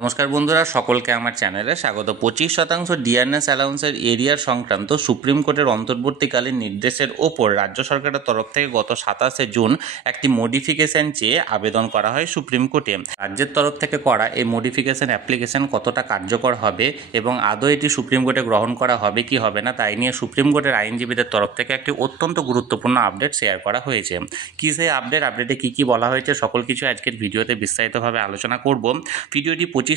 নমস্কার বন্ধুরা, সকলকে আমার চ্যানেলে স্বাগত। 25% ডিএনএস অ্যালাউন্সের এরিয়ার সংক্রান্ত সুপ্রিম কোর্টের অন্তর্বর্তীকালীন নির্দেশের ওপর রাজ্য সরকারের তরফ থেকে গত 27 জুন একটি মডিফিকেশন চেয়ে আবেদন করা হয় সুপ্রিম কোর্টে। রাজ্যের তরফ থেকে করা এই মডিফিকেশন অ্যাপ্লিকেশন কতটা কার্যকর হবে এবং আদৌ এটি সুপ্রিম কোর্টে গ্রহণ করা হবে কি হবে না, তাই নিয়ে সুপ্রিম কোর্টের আইনজীবীদের তরফ থেকে একটি অত্যন্ত গুরুত্বপূর্ণ আপডেট শেয়ার করা হয়েছে। কি সেই আপডেটে কি বলা হয়েছে সকল কিছু আজকের ভিডিওতে বিস্তারিতভাবে আলোচনা করব। ভিডিওটি 25%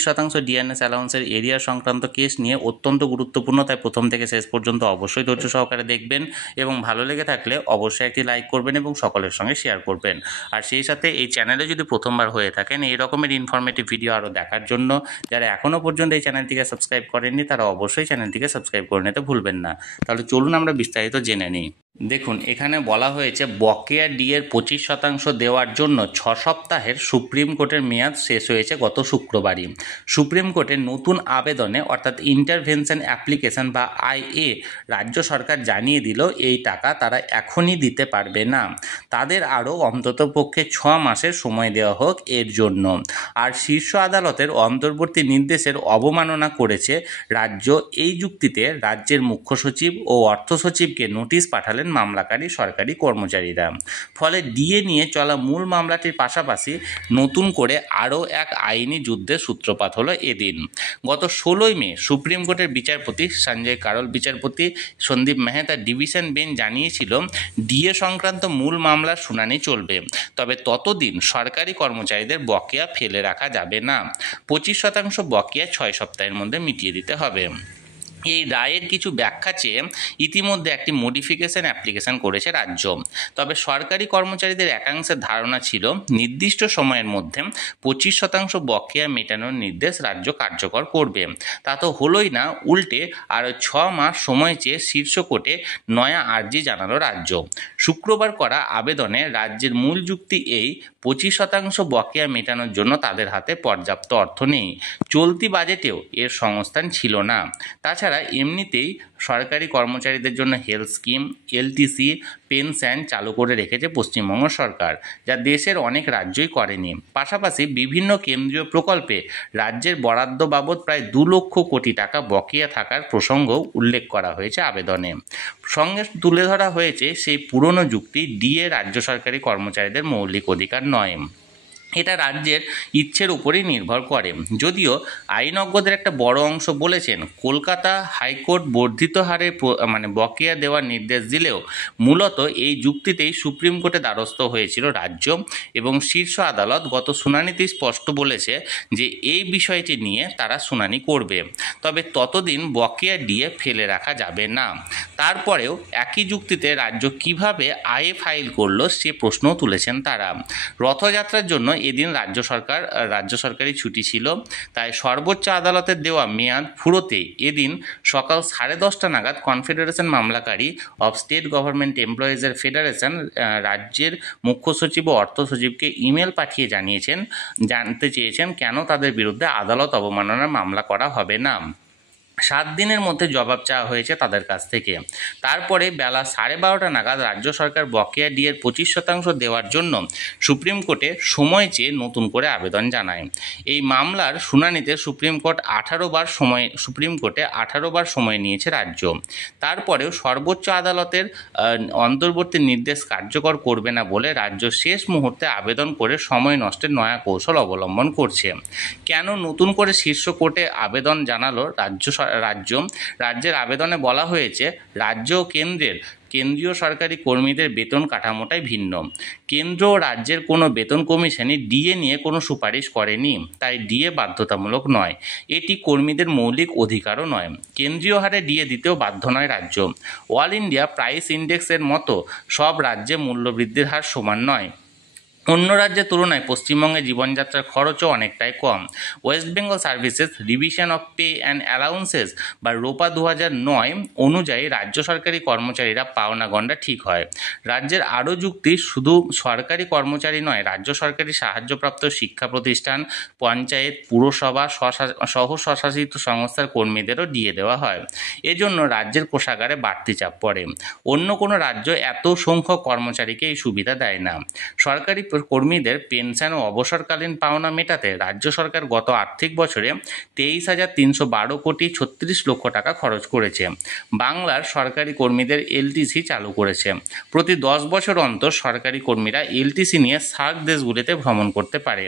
ডিএনএস অ্যালাউন্সের এরিয়া সংক্রান্ত কেস নিয়ে অত্যন্ত গুরুত্বপূর্ণ, তাই প্রথম থেকে শেষ পর্যন্ত অবশ্যই ধৈর্য সহকারে দেখবেন এবং ভালো লেগে থাকলে অবশ্যই একটি লাইক করবেন এবং সকলের সঙ্গে শেয়ার করবেন। আর সেই সাথে এই চ্যানেলে যদি প্রথমবার হয়ে থাকেন এই রকমের ইনফরমেটিভ ভিডিও আরও দেখার জন্য যারা এখনও পর্যন্ত এই চ্যানেলটিকে সাবস্ক্রাইব করেননি তারা অবশ্যই চ্যানেলটিকে সাবস্ক্রাইব করে নিতে ভুলবেন না। তাহলে চলুন আমরা বিস্তারিত জেনে নিই। দেখুন, এখানে বলা হয়েছে বকেয়া ডিএর 25% দেওয়ার জন্য 6 সপ্তাহের সুপ্রিম কোর্টের মেয়াদ শেষ হয়েছে গত শুক্রবারই। সুপ্রিম কোর্টের নতুন আবেদনে অর্থাৎ ইন্টারভেনশন অ্যাপ্লিকেশন বা আইএ রাজ্য সরকার জানিয়ে দিল এই টাকা তারা এখনই দিতে পারবে না, তাদের আরও অন্ততপক্ষে 6 মাসের সময় দেওয়া হোক এর জন্য। আর শীর্ষ আদালতের অন্তর্বর্তী নির্দেশের অবমাননা করেছে রাজ্য। এই যুক্তিতে রাজ্যের মুখ্য সচিব ও অর্থ সচিবকে নোটিশ পাঠালেন মামলাকারী সরকারি কর্মচারীরা। ফলে ডিএ নিয়ে চলা মূল মামলাটির পাশাপাশি নতুন করে আরও এক আইনি যুদ্ধের সূত্রপাত হলো এদিন। গত 16 মে সুপ্রিম কোর্টের বিচারপতি সঞ্জয় কারোল বিচারপতি সন্দীপ মেহতা ডিভিশন বেঞ্চ জানিয়েছিল ডিএ সংক্রান্ত মূল মামলার শুনানি চলবে, তবে ততদিন সরকারি কর্মচারীদের বকেয়া ফেলে রাখা যাবে না। 25% বকেয়া 6 সপ্তাহের মধ্যে মিটিয়ে দিতে হবে। এই রায়ের কিছু ব্যাখ্যা চেয়ে ইতিমধ্যে একটি মডিফিকেশন অ্যাপ্লিকেশন করেছে রাজ্য। তবে সরকারি কর্মচারীদের একাংশের ধারণা ছিল নির্দিষ্ট সময়ের মধ্যে 25% বকেয়া মেটানোর নির্দেশ রাজ্য কার্যকর করবে। তা তো হলোই না, উল্টে আরও 6 মাস সময় চেয়ে শীর্ষ কোর্টে নয়া আর্জি জানালো রাজ্য। শুক্রবার করা আবেদনে রাজ্যের মূল যুক্তি এই, 25% বকেয়া মেটানোর জন্য তাদের হাতে পর্যাপ্ত অর্থ নেই, চলতি বাজেটেও এর সংস্থান ছিল না। তাছাড়া এমনিতেই সরকারি কর্মচারীদের জন্য হেলথ স্কিম, এলটিসি, পেনশন চালু করে রেখেছে পশ্চিমবঙ্গ সরকার, যা দেশের অনেক রাজ্যই করেনি। পাশাপাশি বিভিন্ন কেন্দ্রীয় প্রকল্পে রাজ্যের বরাদ্দ বাবদ প্রায় 2 লক্ষ কোটি টাকা বকেয়া থাকার প্রসঙ্গও উল্লেখ করা হয়েছে আবেদনে। সঙ্গে তুলে ধরা হয়েছে সেই পুরনো যুক্তি, ডিএ রাজ্য সরকারি কর্মচারীদের মৌলিক অধিকার নয়, এটা রাজ্যের ইচ্ছের উপরেই নির্ভর করে। যদিও আইনজ্ঞদের একটা বড় অংশ বলেছেন কলকাতা হাইকোর্ট বর্ধিত হারে বকেয়া দেওয়ার নির্দেশ দিলেও মূলত এই যুক্তিতেই সুপ্রিম কোর্টে দ্বারস্থ হয়েছিল রাজ্য এবং শীর্ষ আদালত গত শুনানিতেই স্পষ্ট বলেছে যে এই বিষয়টি নিয়ে তারা শুনানি করবে, তবে ততদিন বকেয়া ডিএ ফেলে রাখা যাবে না। তারপরেও একই যুক্তিতে রাজ্য কিভাবে আইএ ফাইল করলো সে প্রশ্নও তুলেছেন তারা। রথযাত্রার জন্য এদিন রাজ্য সরকারি ছুটি ছিল, তাই সর্বোচ্চ আদালতের দেওয়া মেয়াদ ফুরোতে এদিন সকাল 10:30 নাগাদ কনফেডারেশন মামলাকারী অফ স্টেট গভর্নমেন্ট এমপ্লয়িজের ফেডারেশন রাজ্যের মুখ্য সচিব ও অর্থ সচিবকে ইমেল পাঠিয়ে জানতে চেয়েছেন কেন তাদের বিরুদ্ধে আদালত অবমাননার মামলা করা হবে না। 7 দিনের মধ্যে জবাব চাওয়া হয়েছে তাদের কাছ থেকে। তারপরে বেলা 12:30 নাগাদ রাজ্য সরকার বকেয়া ডিএর 25% দেওয়ার জন্য সুপ্রিম কোর্টে সময় চেয়ে নতুন করে আবেদন জানায়। এই মামলার শুনানিতে সুপ্রিম কোর্টে 18 বার সময় নিয়েছে রাজ্য। তারপরেও সর্বোচ্চ আদালতের অন্তর্বর্তী নির্দেশ কার্যকর করবে না বলে রাজ্য শেষ মুহূর্তে আবেদন করে সময় নষ্টের নয়া কৌশল অবলম্বন করছে। কেন নতুন করে শীর্ষ কোর্টে আবেদন জানালো রাজ্যের আবেদনে বলা হয়েছে রাজ্য ও কেন্দ্রীয় সরকারি কর্মীদের বেতন কাঠামোটাই ভিন্ন। কেন্দ্র ও রাজ্যের কোনো বেতন কমিশনই ডিএ নিয়ে কোনো সুপারিশ করেনি, তাই ডিএ বাধ্যতামূলক নয়। এটি কর্মীদের মৌলিক অধিকারও নয়। কেন্দ্রীয় হারে ডিএ দিতেও বাধ্য নয় রাজ্য। অল ইন্ডিয়া প্রাইস ইন্ডেক্সের মতো সব রাজ্যে মূল্যবৃদ্ধির হার সমান নয়। অন্য রাজ্যের তুলনায় পশ্চিমবঙ্গে জীবনযাত্রার খরচও অনেকটাই কম। West Bengal services revision of pay and allowances বা রোপা 2009 অনুযায়ী রাজ্য সরকারি কর্মচারীরা পাওনা গণ্ডা ঠিক হয়। রাজ্যের আরও যুক্তি, শুধু সরকারি কর্মচারী নয়, রাজ্য সরকারি সাহায্যপ্রাপ্ত শিক্ষা প্রতিষ্ঠান, পঞ্চায়েত, পুরসভা সহ স্বশাসিত সংস্থার কর্মীদেরও ডিএ দেওয়া হয়। এজন্য রাজ্যের কোষাগারে বাড়তি চাপ পড়ে। অন্য কোনো রাজ্য এত সংখ্যক কর্মচারীকে এই সুবিধা দেয় না। সরকারি কর্মীদের পেনশন ও অবসরকালীন পাওনা মেটাতে রাজ্য সরকার গত আর্থিক বছরে 23,312 কোটি 36 লক্ষ টাকা খরচ করেছে। বাংলার সরকারি কর্মীদের এলটিসি চালু করেছে। প্রতি 10 বছর অন্তর সরকারি কর্মীরা এলটিসি নিয়ে সার্ক দেশগুলিতে ভ্রমণ করতে পারে।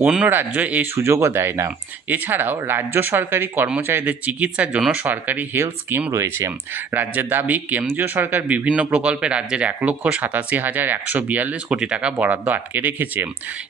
অন্য রাজ্য এই সুযোগও দেয় না। এছাড়াও রাজ্য সরকারি কর্মচারীদের চিকিৎসার জন্য সরকারি হেলথ স্কিম রয়েছে। রাজ্যের দাবি, কেন্দ্রীয় সরকার বিভিন্ন প্রকল্পে রাজ্যের 1,87,142 কোটি টাকা বরাদ্দ আটকে রেখেছে।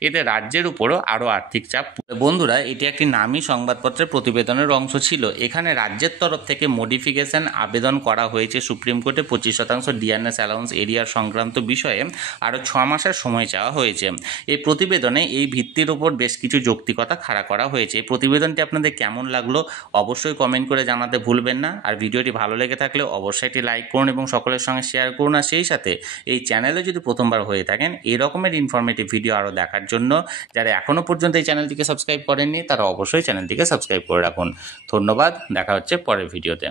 এতে রাজ্যের উপরও আরও আর্থিক চাপ। বন্ধুরা, এটি একটি নামী সংবাদপত্রের প্রতিবেদনের অংশ ছিল। এখানে রাজ্যের তরফ থেকে মডিফিকেশন আবেদন করা হয়েছে সুপ্রিম কোর্টে 25% ডিআরএস অ্যালাউন্স এরিয়ার সংক্রান্ত বিষয়ে আরও 6 মাসের সময় চাওয়া হয়েছে। এই প্রতিবেদনে এই ভিত্তির উপর বেশ কিছু যৌক্তিকতা খাড়া করা হয়েছে। এই প্রতিবেদনটি আপনাদের কেমন লাগলো অবশ্যই কমেন্ট করে জানাতে ভুলবেন না। আর ভিডিওটি ভালো লেগে থাকলে অবশ্যই এটি লাইক করুন এবং সকলের সঙ্গে শেয়ার করুন। আর সেই সাথে এই চ্যানেলে যদি প্রথমবার হয়ে থাকেন এই রকমের ইনফরমেটিভ ভিডিও আরও দেখার জন্য যারা এখনও পর্যন্ত এই চ্যানেলটিকে সাবস্ক্রাইব করেননি তারা অবশ্যই চ্যানেলটিকে সাবস্ক্রাইব করে রাখুন। ধন্যবাদ, দেখা হচ্ছে পরের ভিডিওতে।